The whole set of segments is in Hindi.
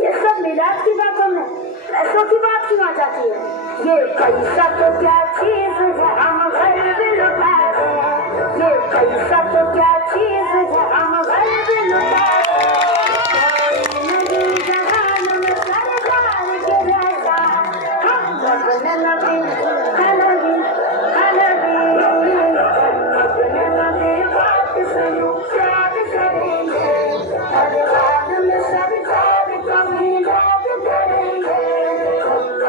ये सब मिलाद की बातों में पैसों की बात क्यों आ जाती है? ये पैसा तो क्या चीज है, हम घर भी लुटाते हैं। ये पैसा तो क्या चीज है, हम घर भी लुटाते हैं। कोई नदी जहान में सरकार के जैसा हम अपने नबी हनबी हनबी अपने नबी बात से यूं प्यार करेंगे। हर हाल में सरकार का मिलाद करेंगे।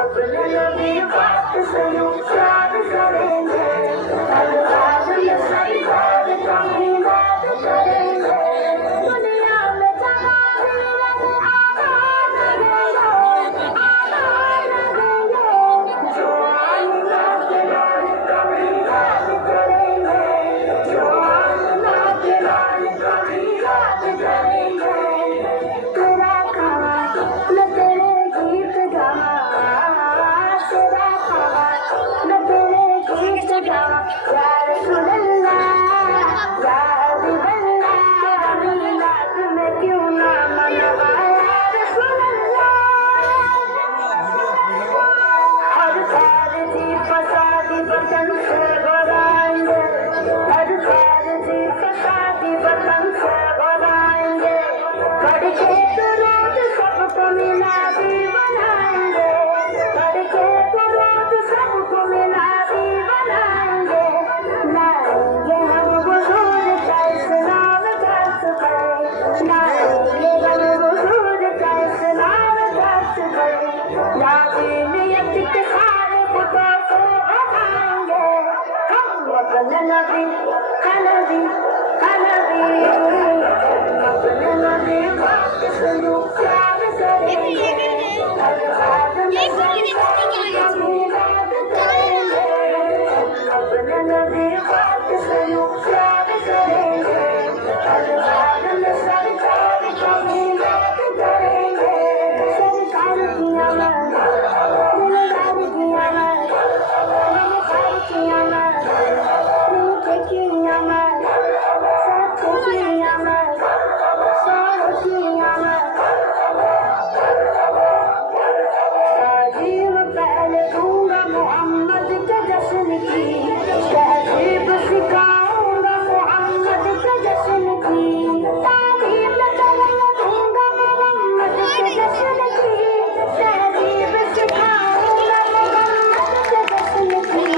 अपने नबी बात से यूं प्यार करेंगे। हर हाल में सरकार का मिलाद करेंगे। दुनिया में जहाँ भी रहे आबाद रहेंगे, आबाद रहेंगे। जो आईना के लाल का मिलाद करेंगे, जो आईना के लाल का मिलाद करेंगे। तेरा खावा मैं तेरे गीत गावा, तेरा खावा मैं तेरे गीत गावा। या रसूल अल्लाह, या हबीब अल्लाह, मिलाद में क्यों ना मनवा या रसूल अल्लाह। हर खारिजी फसादी वतन से भगाएंगे, हर खारिजी फसादी वतन से भगाएंगे। करके दुरूद सबको मिलादी बनाएंगे, करके दुरूद सबको मिलादी बनाएंगे। लाएंगे हम हुजूर का इस्लाम दस्त पर, लाएंगे हम हुजूर का इस्लाम दस्त पर। लाज़िमियत के सारे खुदा को बनाएंगे हम अपने नबी हनबी हनबी। अपने नबी बात से यूं प्यार करेंगे। हर हाल में सरकार का मिलाद करेंगे। अपने नबी बात से यूं प्यार करेंगे। हर हाल में सरकार का मिलाद करेंगे। सरकार की अमर, दिलदार की अमर, दिलदार की अमर, रूठ की अमर, सच की अमर, सार की अमर। ताजीम पहले दूंगा मोहम्मद के जश्न की, तहजीब सिखाऊंगा मोहम्मद के जश्न की। ताजीम पहले दूंगा मोहम्मद के जश्न की, तहजीब सिखाऊंगा मोहम्मद के जश्न की।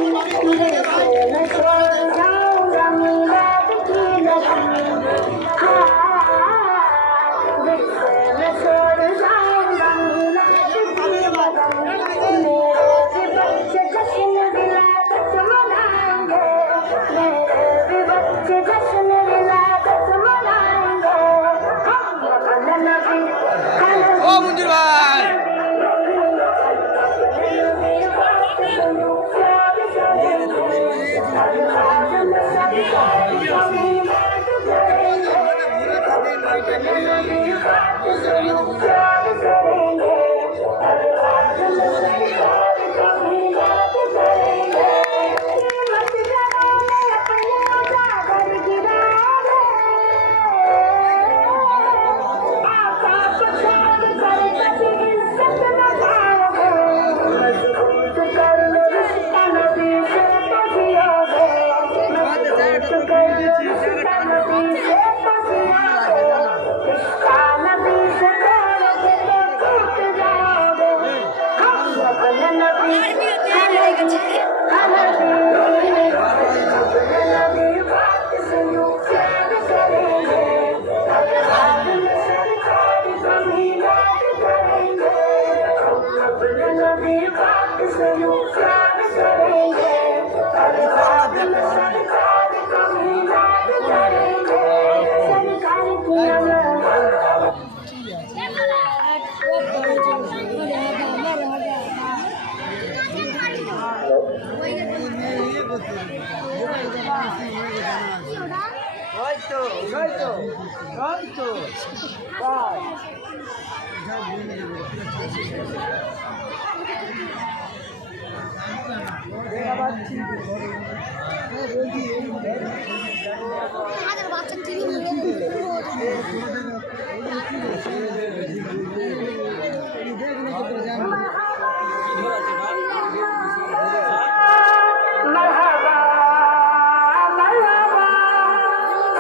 दिल से मैं छोड़ जाऊंगा मिलाद की लगी, हाँ दिल से मैं छोड़ जाऊंगा मिलाद की लगन। मेरे भी बच्चे जश्न विलादत मनाएंगे, मेरे भी बच्चे जश्न विलादत मनाएंगे। हम अपने नबी हनबी ও মঞ্জুর ভাই हनबी हनबी। कभी बात सुनो प्यार करेंगे हर बात में सरकार कभी याद करेंगे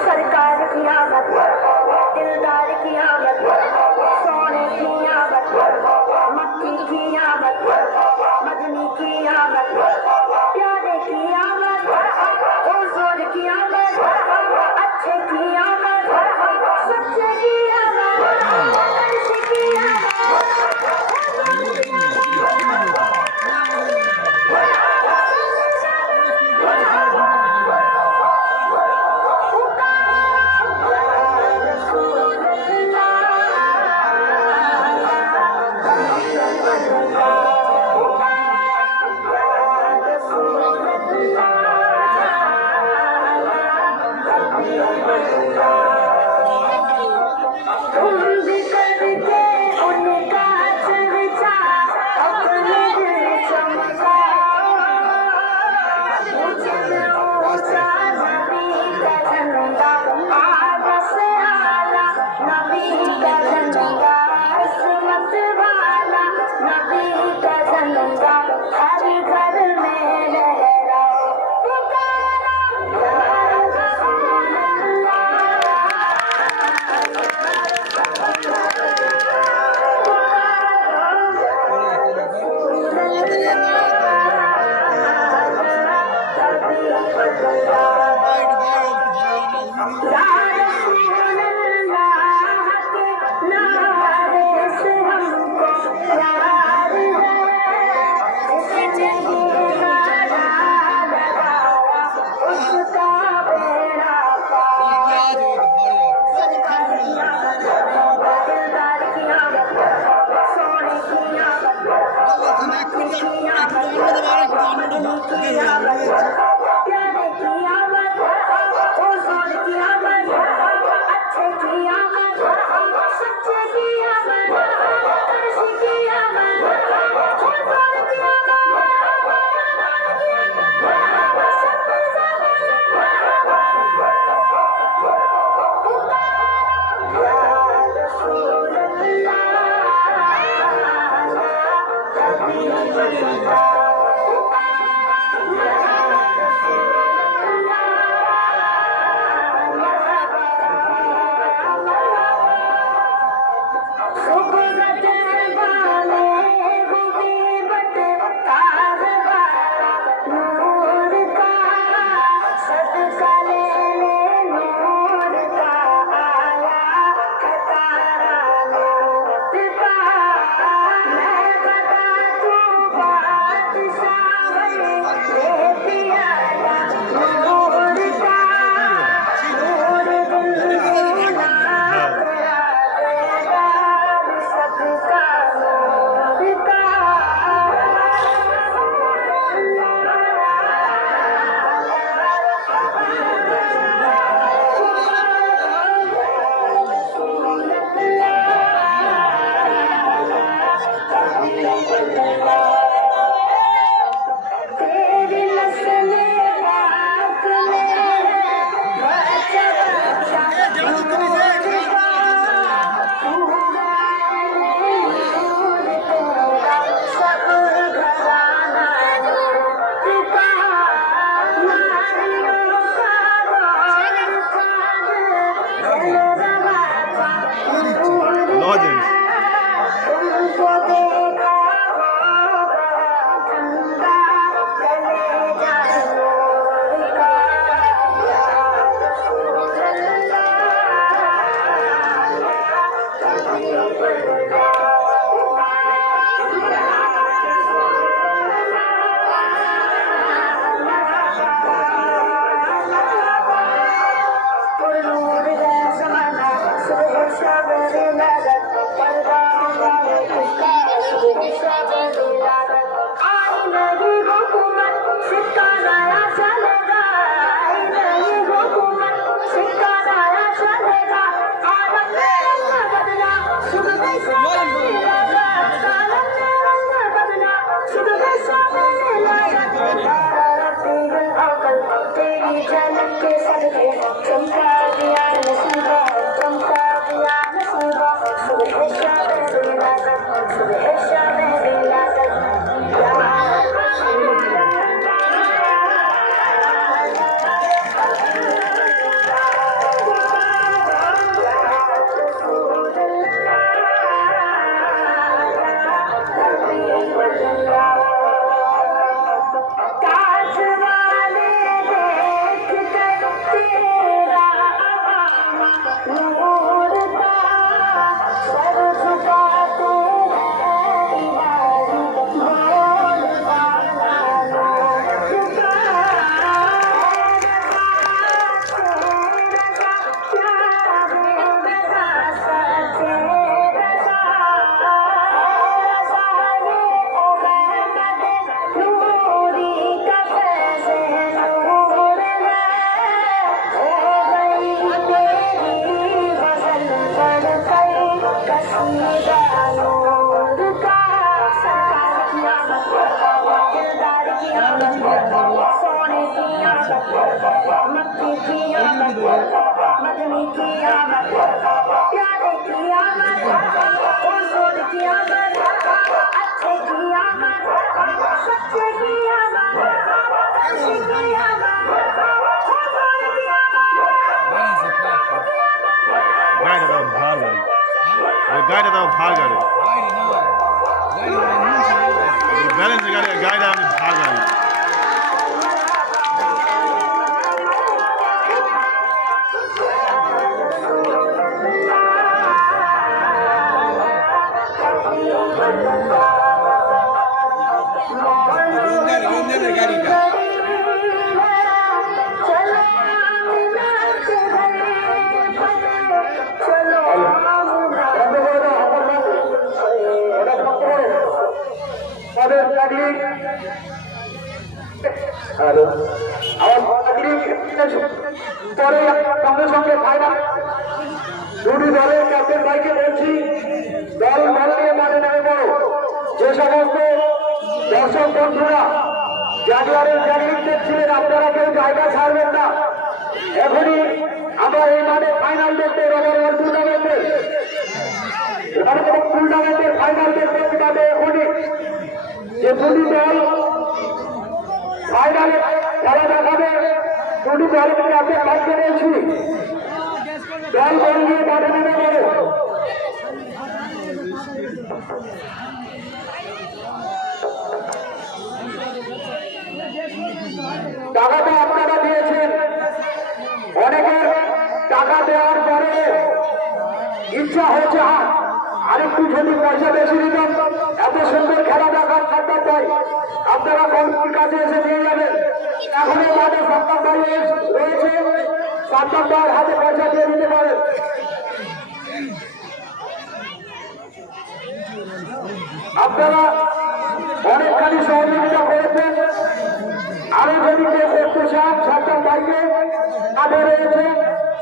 सरकार की दिलदार की आमद सोने की आमद मक्खी की आमद मदनी की आमद प्यारे की आमद हुजूर की आमद अच्छे की आमद सच्चे की आमद अर्श की मदनी की आमद, प्यारे की आमद, हुजूर की आमद, अच्छे की आमद, सच्चे की आमद, अच्छे की आमद, हुजूर की गाड़ी तो भाग गई, गाड़ी तो भाग गई, बैलेंस गाड़ी गाड़ी आपने भाग गई। সঙ্গে সঙ্গে ফাইনাল দুটি দলের ক্যাপ্টেন ভাইকে বলছি দল দল নিয়ে মাঠে নেমে পড়ো। যে সমস্ত দর্শক বন্ধুরা জানুয়ারির জানুয়ারি দেখছিলেন আপনারা কেউ জায়গা ছাড়বেন না। এখনই আমরা এই মাঠে ফাইনাল দেখতে রবার ওয়ার্ল্ড টুর্নামেন্টের ফাইনাল দেখতে পাবে। এখনই যে দুটি দল ফাইনালে খেলা দেখাবে দুটি দলের ক্যাপ্টেন ভাইকে বলছি দল দল নিয়ে মাঠে নেমে পড়ো। টাকাটা আপনারা দিয়েছেন, অনেকের টাকা দেওয়ার পরে ইচ্ছা হচ্ছে আরেকটু যদি পয়সা বেশি দিতাম এত সুন্দর খেলা দেখার সাথে তাই আপনারা কমিটির কাছে এসে নিয়ে যাবেন। এখন এই মাঠে সরকার ভাই রয়েছে, সরকার ভাইয়ের হাতে পয়সা দিয়ে দিতে পারেন। আপনারা অনেকখানি সহযোগিতা করেছেন, আরো যদি কেউ করতে চান সরকার ভাইকে মাঠে রয়েছে,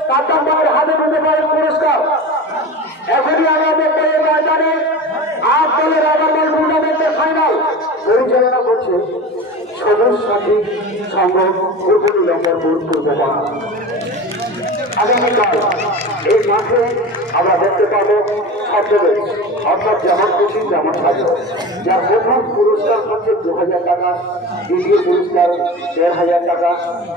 সরকার ভাইয়ের হাতে দিতে পারেন পুরস্কার। এখনই আমাদের এই ময়দানে ৮ দলের আগামী টুর্নামেন্টের ফাইনাল পরিচালনা করছে সবুজ সাথী সংঘ পূর্ব নীলম্বরপুর পূর্বপাড়া। আগামীকাল এই মাঠে আমরা দেখতে পাবো ছাত্রদের অর্থাৎ যেমন খুশি যেমন সাজো, যার প্রথম পুরস্কার হচ্ছে ২০০০ টাকা, দ্বিতীয় পুরস্কার ১৫০০ টাকা,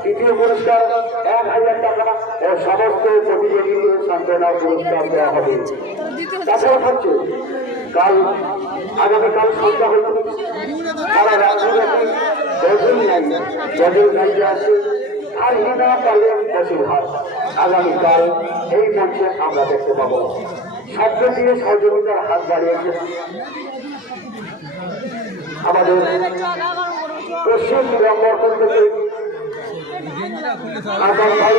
তৃতীয় পুরস্কার ১০০০ টাকা ও সমস্ত প্রতিযোগীকে সান্ত্বনা পুরস্কার দেওয়া হবে। তাছাড়া হচ্ছে আগামীকাল সন্ধ্যা হইতে তারা রাজনীতি গাইতে আসছে আর হিনা পারলেন বসিরহাট। আগামীকাল এই মঞ্চে আমরা দেখতে পাবো শব্দ দিয়ে সহযোগিতার হাত বাড়িয়েছে আমাদের পশ্চিম নীলম্বরপুর থেকে আগাম ভাই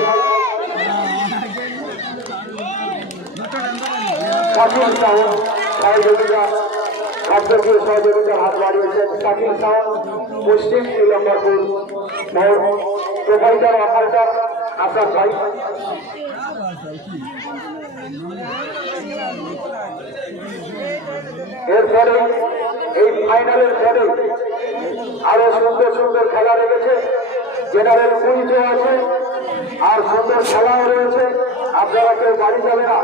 শাকিল সাহন সহযোগিতা শব্দীয় সহযোগিতার হাত বাড়িয়েছেন। শাকিল সাহন পশ্চিম নীলম্বরপুর প্রোভাইডার অপারেটর আসাদ ভাই। এরপরে এই ফাইনালের পরে আরো সুন্দর সুন্দর খেলা রেখেছে, জেনারেল কুইজও আছে আর সুন্দর খেলাও রয়েছে। আপনারা কেউ বাড়ি যাবে না,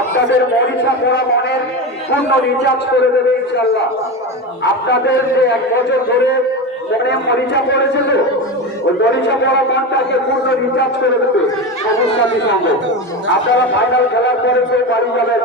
আপনাদের মরিচা পড়া মনের পূর্ণ রিচার্জ করে দেবে ইনশাল্লাহ। আপনাদের যে ১ বছর ধরে মনে মরিচা পড়েছিল ওই মরিচা পড়া মনটাকে পূর্ণ রিচার্জ করে দেবে সবুজ সাথী সংঘ। আপনারা ফাইনাল খেলার পরে কেউ বাড়ি যাবেন